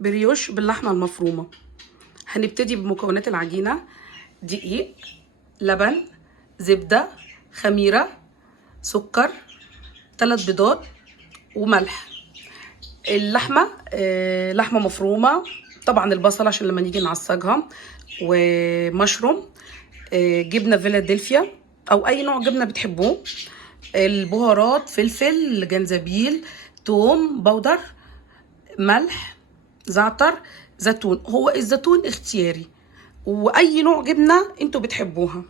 بريوش باللحمه المفرومه. هنبتدي بمكونات العجينه: دقيق، لبن، زبده، خميره، سكر، 3 بيضات، وملح. اللحمه لحمه مفرومه، طبعا البصل عشان لما نيجي نعصجها، ومشروم، جبنه فيلادلفيا او اي نوع جبنه بتحبوه، البهارات فلفل، جنزبيل، توم بودر، ملح، زعتر، زيتون. هو الزيتون اختياري، واي نوع جبنه انتوا بتحبوها.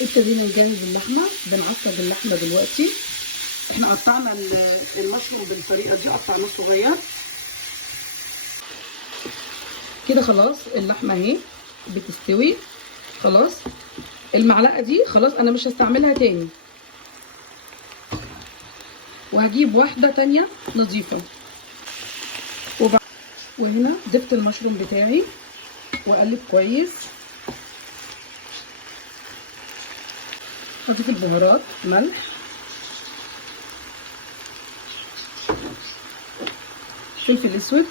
ابتدينا نجهز اللحمه، بنعصج اللحمه دلوقتي. احنا قطعنا المشروم بالطريقه دي، قطعناه صغير كده. خلاص اللحمه اهي بتستوي خلاص. المعلقه دي خلاص انا مش هستعملها تاني، وهجيب واحده تانية نظيفه. وهنا ضفت المشروم بتاعي واقلب كويس. هضيف البهارات: ملح، فلفل اسود،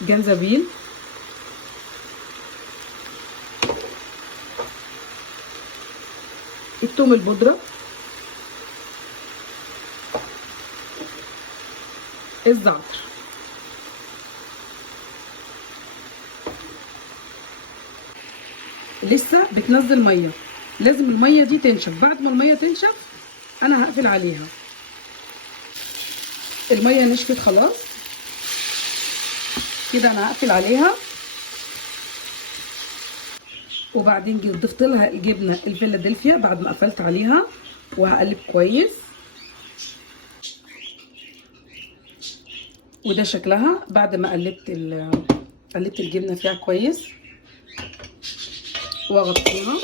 جنزبيل، الثوم البودرة، الزعتر. لسه بتنزل ميه، لازم الميه دي تنشف. بعد ما الميه تنشف انا هقفل عليها. الميه نشفت خلاص كده، انا هقفل عليها. وبعدين جيت ضفت لها الجبنه الفيلادلفيا بعد ما قفلت عليها، وهقلب كويس. وده شكلها بعد ما قلبت الجبنه فيها كويس. واغطيها.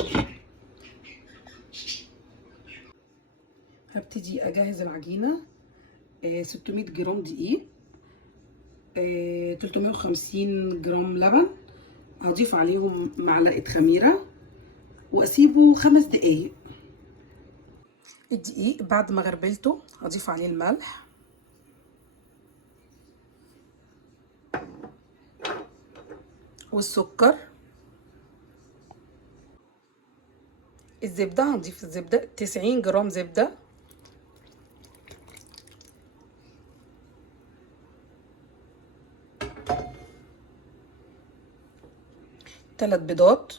هبتدي اجهز العجينه: 600 جرام دقيق، 350 جرام لبن، هضيف عليهم معلقه خميره، واسيبه 5 دقايق. الدقيق بعد ما غربلته هضيف عليه الملح، والسكر، الزبده. هنضيف الزبده 90 جرام زبده، ثلاث بيضات،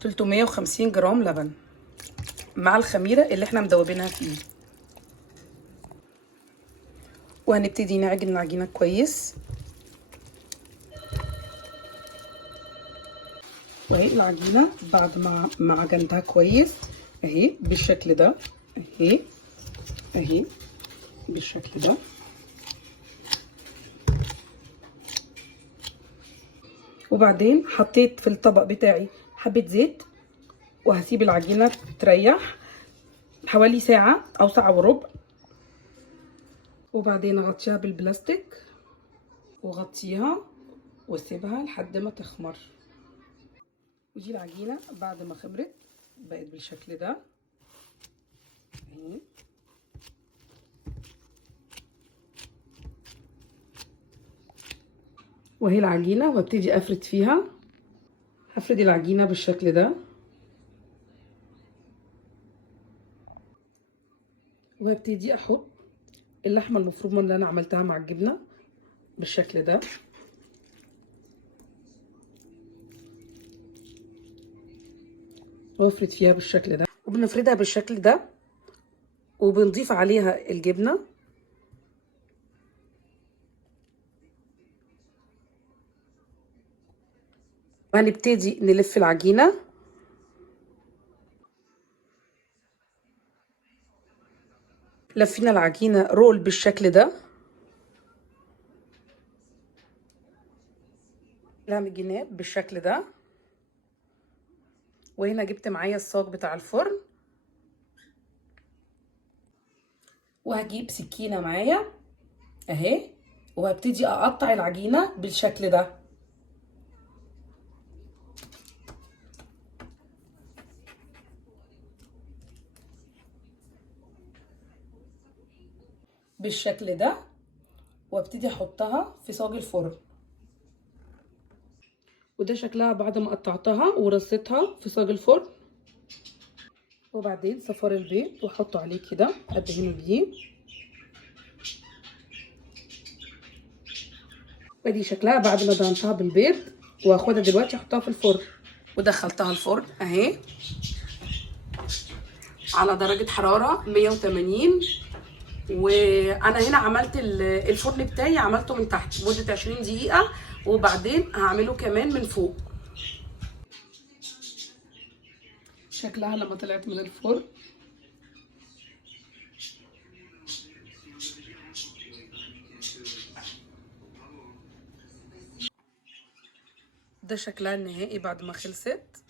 تلتمية وخمسين جرام لبن مع الخميره اللي احنا مدوبينها فيه. وهنبتدي نعجن العجينه كويس. وهي العجينه بعد ما عجنتها كويس اهي بالشكل ده، اهي بالشكل ده. وبعدين حطيت في الطبق بتاعي حبه زيت، وهسيب العجينه تريح حوالي ساعه او ساعه وربع. وبعدين اغطيها بالبلاستيك، وغطيها واسيبها لحد ما تخمر. ودي العجينه بعد ما خمرت بقت بالشكل ده اهي. وهي العجينه، وابتدي افرد فيها. هفرد العجينه بالشكل ده، وهبتدي احط اللحمه المفرومه اللي انا عملتها مع الجبنه بالشكل ده، وافرد فيها بالشكل ده. وبنفردها بالشكل ده، وبنضيف عليها الجبنه. وهنبتدي نلف العجينه. لفينا العجينه رول بالشكل ده، لها من الجناب بالشكل ده. وهنا جبت معايا الصاج بتاع الفرن، وهجيب سكينة معايا اهي، وهبتدي اقطع العجينة بالشكل ده. بالشكل ده، وابتدي احطها في صاج الفرن. وده شكلها بعد ما قطعتها ورصيتها في صاج الفرن. وبعدين صفار البيض واحطه عليه كده، ادهنه بيه. ودي شكلها بعد ما دهنتها بالبيض، واخدها دلوقتي احطها في الفرن. ودخلتها الفرن اهي على درجة حرارة 180. وانا هنا عملت الفرن بتاعي عملته من تحت مدة 20 دقيقة، وبعدين هعمله كمان من فوق. شكلها لما طلعت من الفرن ده شكلها النهائي بعد ما خلصت.